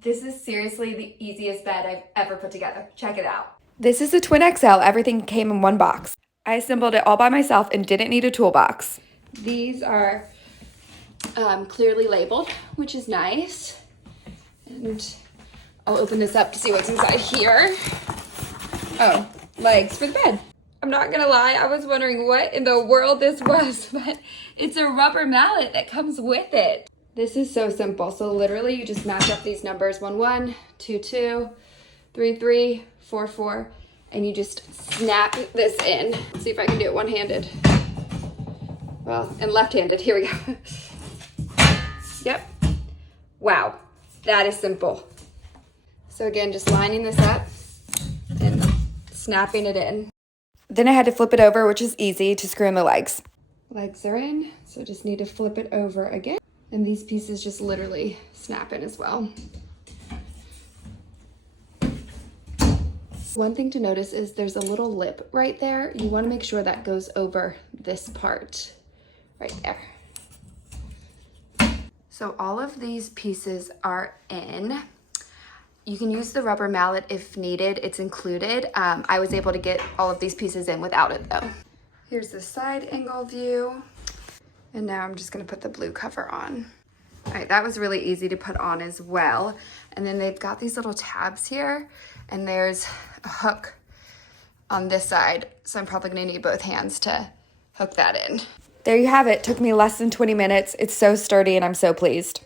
This is seriously the easiest bed I've ever put together. Check it out. This is a twin XL. Everything came in one box. I assembled it all by myself and didn't need a toolbox. These are clearly labeled, which is nice. And I'll open this up to see what's inside here. Oh, legs for the bed. I'm not gonna lie, I was wondering what in the world this was, but it's a rubber mallet that comes with it. This is so simple. So literally you just match up these numbers, 1 1, 2 2, 3 3, 4 4, and you just snap this in. Let's see if I can do it one-handed. Well, and left-handed, here we go. Yep. Wow, that is simple. So again, just lining this up and snapping it in. Then I had to flip it over, which is easy, to screw in the legs. Legs are in, so just need to flip it over again. And these pieces just literally snap in as well. One thing to notice is there's a little lip right there. You want to make sure that goes over this part right there. So all of these pieces are in. You can use the rubber mallet if needed, it's included. I was able to get all of these pieces in without it though. Here's the side angle view. And now I'm just gonna put the blue cover on. All right, that was really easy to put on as well. And then they've got these little tabs here, and there's a hook on this side. So I'm probably gonna need both hands to hook that in. There you have it. Took me less than 20 minutes. It's so sturdy and I'm so pleased.